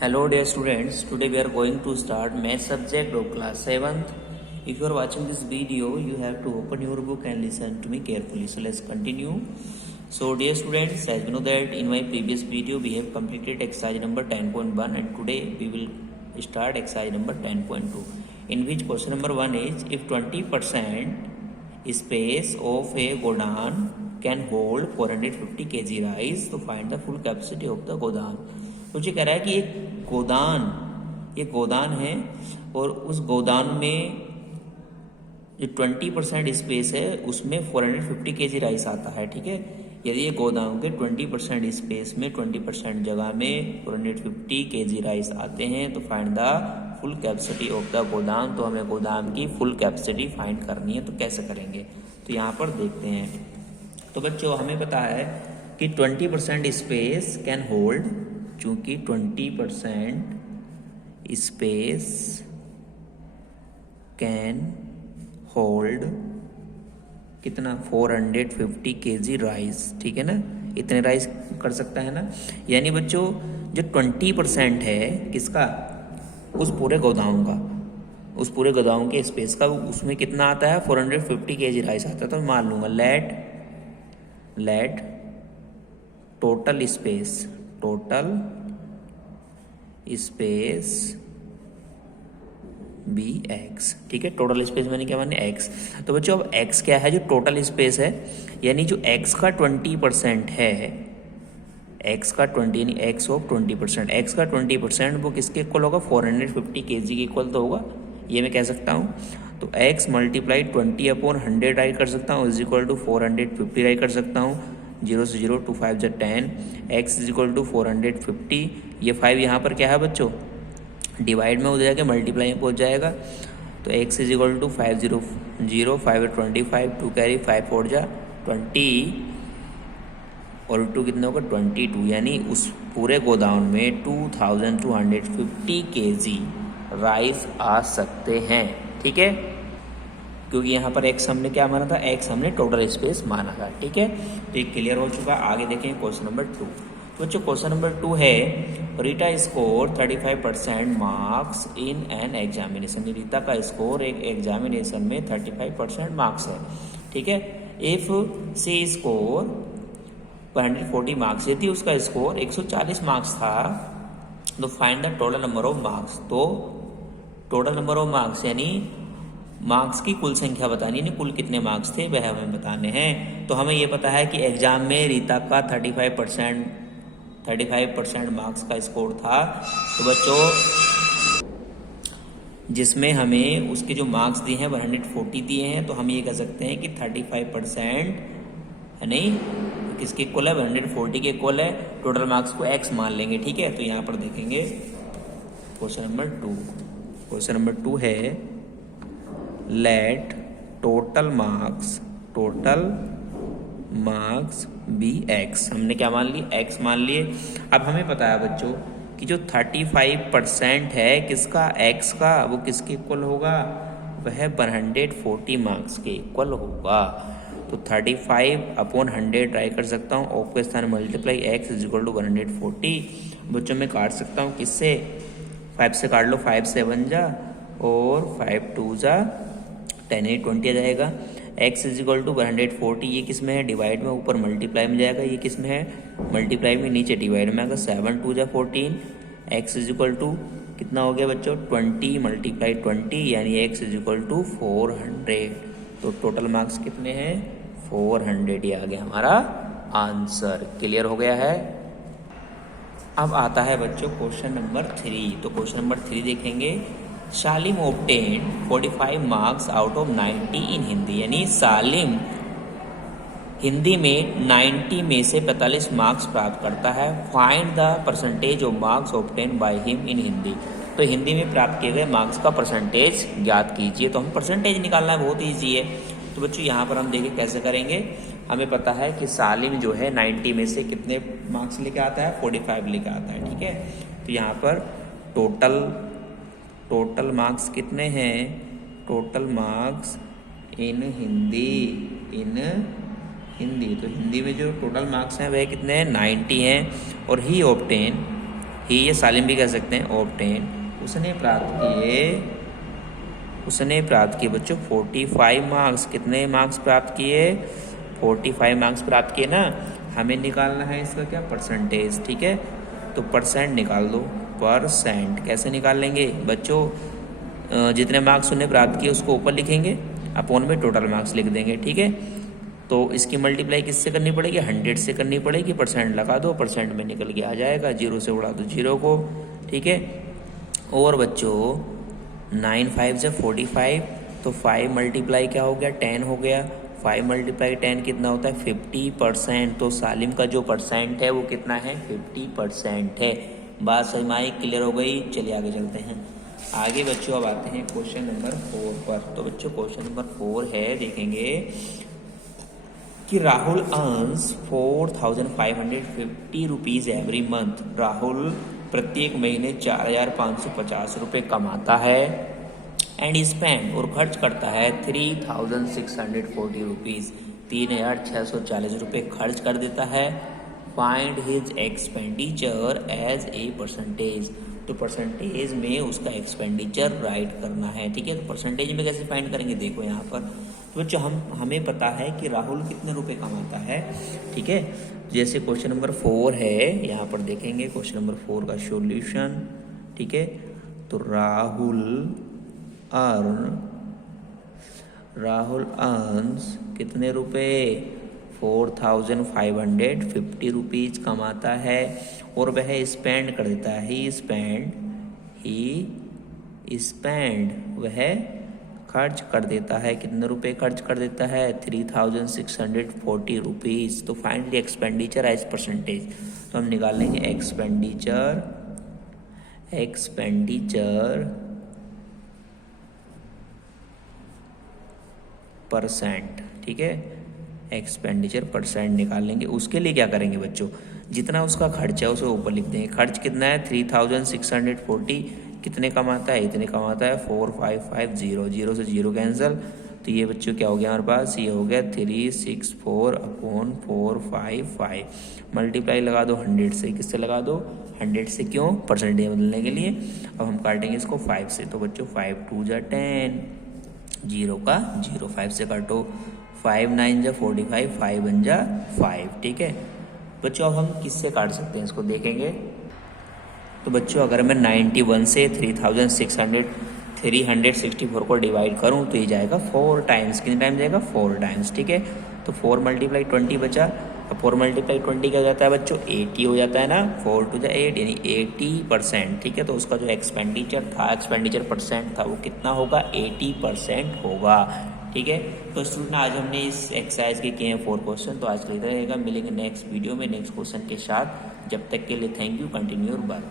Hello dear students, today we are going to start math subject of class 7th. If you are watching this video, you have to open your book and listen to me carefully. So let's continue. So dear students, as you know that in my previous video we have completed exercise number 10.1 and today we will start exercise number 10.2, in which question number 1 is if 20% space of a godown can hold 450 kg rice, तो find the full capacity of the godown. तो ये कह रहा है कि ये गोदान है और उस गोदान में जो 20% स्पेस है उसमें 450 kg राइस आता है। ठीक है, यदि ये गोदाम के 20% स्पेस में 20% जगह में 450 kg राइस आते हैं तो find the full capacity of the गोदाम। तो हमें गोदाम की फुल कैपेसिटी फाइंड करनी है, तो कैसे करेंगे तो यहाँ पर देखते हैं। तो बच्चों हमें पता है कि 20% स्पेस कैन होल्ड, चूंकि 20% स्पेस कैन होल्ड कितना 450 kg राइस। ठीक है ना, इतने राइस कर सकता है ना। यानी बच्चों जो 20% है किसका, उस पूरे गोदाम का, उस पूरे गोदाम के स्पेस का, उसमें कितना आता है 450 kg राइस आता है। तो मान लूँगा let total space be x. ठीक है, टोटल स्पेस मैंने क्या माने एक्स। तो बच्चों अब एक्स क्या है, जो टोटल स्पेस है, यानी जो एक्स का 20% है, एक्स का 20 यानी एक्स ऑफ 20%, एक्स का 20% वो किसके इक्वल होगा 450 kg के इक्वल तो होगा। ये मैं कह सकता हूँ। तो x मल्टीप्लाई 20/100 राइट कर सकता हूँ इज इक्वल टू 450 राइट कर सकता हूँ। 0 से 0 2 5 जा 10, x इज इक्वल टू 450। ये 5 यहाँ पर क्या है बच्चों, डिवाइड में हो जाएगा, मल्टीप्लाई में पहुँच जाएगा। तो x is equal to 5 0 0 5 25 2 carry 5 4 जा 20 और 2 कितना होगा 22। यानी उस पूरे गोदाम में 2250 kg राइस आ सकते हैं। ठीक है, क्योंकि यहाँ पर एक्स हमने क्या माना था, एक्स हमने टोटल स्पेस माना था। ठीक है, तो ये क्लियर हो चुका। आगे देखें क्वेश्चन नंबर 2। तो बच्चों क्वेश्चन नंबर 2 है Rita score 35% marks in an examination. Rita का स्कोर एक एग्जामिनेशन में 35% मार्क्स है। ठीक है, इफ सी स्कोर 140 मार्क्स, यदि उसका स्कोर 140 मार्क्स था तो find the total number of marks. तो टोटल नंबर ऑफ मार्क्स यानी मार्क्स की कुल संख्या बतानी, नहीं कुल कितने मार्क्स थे वह हमें बताने हैं। तो हमें ये पता है कि एग्जाम में रीता का 35% मार्क्स का स्कोर था। तो बच्चों जिसमें हमें उसके जो मार्क्स दिए हैं 140 दिए हैं, तो हम ये कह सकते हैं कि 35% है नहीं, किसके इक्वल है 140 के इक्वल है। टोटल मार्क्स को x मान लेंगे। ठीक है, तो यहाँ पर देखेंगे क्वेश्चन नंबर 2। क्वेश्चन नंबर 2 है let total marks be x. हमने क्या मान ली, x मान लिए। अब हमें पता है बच्चों कि जो 35% है किसका, x का, वो किसके इक्वल होगा, वह 140 मार्क्स के इक्वल होगा। तो 35/100 ट्राई कर सकता हूँ, ऑफ के स्थान multiply x is equal to 140। बच्चों में काट सकता हूँ किससे, 5 से काट लो, 5 7 जा और 5 2 जा 10 8 20 आ जाएगा। x इज इक्वल टू 140, ये किस में है डिवाइड में, ऊपर मल्टीप्लाई में जाएगा। ये किस में है मल्टीप्लाई में, नीचे डिवाइड में आएगा। 7 2 जा 14, x इज इक्वल टू कितना हो गया बच्चों 20 मल्टीप्लाई 20, यानी x इज इक्वल टू 400। तो टोटल मार्क्स कितने हैं 400। ये आ गया हमारा आंसर। क्लियर हो गया है। अब आता है बच्चों क्वेश्चन नंबर 3। तो क्वेश्चन नंबर 3 देखेंगे। सालिम ऑब्टेन 45 मार्क्स आउट ऑफ 90 इन हिंदी, यानी सालिम हिंदी में 90 में से 45 मार्क्स प्राप्त करता है। Find the percentage of marks obtain by him in Hindi. तो हिंदी में प्राप्त किए गए मार्क्स का परसेंटेज ज्ञात कीजिए। तो हम परसेंटेज निकालना बहुत ईजी है। तो बच्चों यहाँ पर हम देखें कैसे करेंगे। हमें पता है कि सालिम जो है 90 में से कितने मार्क्स लेके आता है 45 लेके आता है। ठीक है, तो यहाँ पर टोटल मार्क्स कितने हैं, टोटल मार्क्स इन हिंदी तो हिंदी में जो टोटल मार्क्स हैं वह कितने हैं 90 हैं। और ही ही या सालिम भी कह सकते हैं, ऑब्टेन उसने प्राप्त किए बच्चों 45 मार्क्स। कितने मार्क्स प्राप्त किए? 45 मार्क्स प्राप्त किए ना। हमें निकालना है इसका क्या? परसेंटेज। ठीक है, तो परसेंट निकाल दो। परसेंट कैसे निकाल लेंगे बच्चों? जितने मार्क्स उन्हें प्राप्त किए उसको ऊपर लिखेंगे, अपॉन में टोटल मार्क्स लिख देंगे। ठीक है, तो इसकी मल्टीप्लाई किससे करनी पड़ेगी? 100 से करनी पड़ेगी। परसेंट लगा दो, परसेंट में निकल के आ जाएगा, 0 से उड़ा दो 0 को। ठीक है, और बच्चों 9 5 से 45, तो 5 मल्टीप्लाई क्या हो गया? 10 हो गया। 5 मल्टीप्लाई 10 कितना होता है? 50%। तो सालिम का जो परसेंट है वो कितना है? 50% है। बात समझ में आई? क्लियर हो गई? चलिए आगे चलते हैं। आगे बच्चों अब आते हैं क्वेश्चन नंबर 4 पर। तो बच्चों क्वेश्चन नंबर 4 है, देखेंगे कि Rahul earns 4550 rupees every month. Rahul प्रत्येक महीने 4550 रुपये कमाता है। एंड स्पेंड और खर्च करता है 3640 रुपीज़। 3640 रुपये खर्च कर देता है। Find his expenditure as a percentage. तो परसेंटेज में उसका एक्सपेंडिचर राइट करना है। ठीक है, तो परसेंटेज में कैसे फाइंड करेंगे? देखो यहाँ पर तो बच्चों हमें पता है कि राहुल कितने रुपए कमाता है। ठीक है, जैसे क्वेश्चन नंबर 4 है, यहाँ पर देखेंगे क्वेश्चन नंबर 4 का सॉल्यूशन। ठीक है, तो राहुल अर्न्स कितने रुपए? 4550 रुपीज़ कमाता है और वह स्पेंड कर देता है। ही स्पेंड वह खर्च कर देता है। कितने रुपए खर्च कर देता है? 3640 रुपीज़। तो find the expenditure as percentage. तो हम निकाल लेंगे एक्सपेंडिचर परसेंट। ठीक है, एक्सपेंडिचर परसेंट निकाल लेंगे। उसके लिए क्या करेंगे बच्चों? जितना उसका खर्च है उसे ऊपर लिख देंगे। खर्च कितना है? 3640। कितने कमाता है? इतने कमाता है। 4550, 0 से 0 कैंसिल। तो ये बच्चों क्या हो गया हमारे पास? ये हो गया 364/455। मल्टीप्लाई लगा दो 100 से। किससे लगा दो? 100 से। क्यों? परसेंटेज बदलने के लिए। अब हम काटेंगे इसको 5 से। तो बच्चों 5 2 जा 10, 0 का 0, 5 से काटो। 5 9 जा 45, 5 1 जा 5। ठीक है बच्चों, अब हम किससे काट सकते हैं इसको देखेंगे। तो बच्चों अगर मैं 91 से 364 को डिवाइड करूं तो ये जाएगा 4 टाइम्स। कितने टाइम जाएगा? 4 टाइम्स। ठीक है, तो 4 मल्टीप्लाई 20 बचा। अब 4 मल्टीप्लाई 20 क्या हो जाता है बच्चों? 80 हो जाता है ना। 4 2 जा 8 यानी 80%। ठीक है, तो उसका जो एक्सपेंडिचर परसेंट था वो कितना होगा? 80% होगा। ठीक है, तो स्टूडेंट आज हमने इस एक्सरसाइज के किए हैं 4 क्वेश्चन। तो आज के लिए रहेगा, मिलेंगे नेक्स्ट वीडियो में नेक्स्ट क्वेश्चन के साथ। जब तक के लिए thank you, continue your work.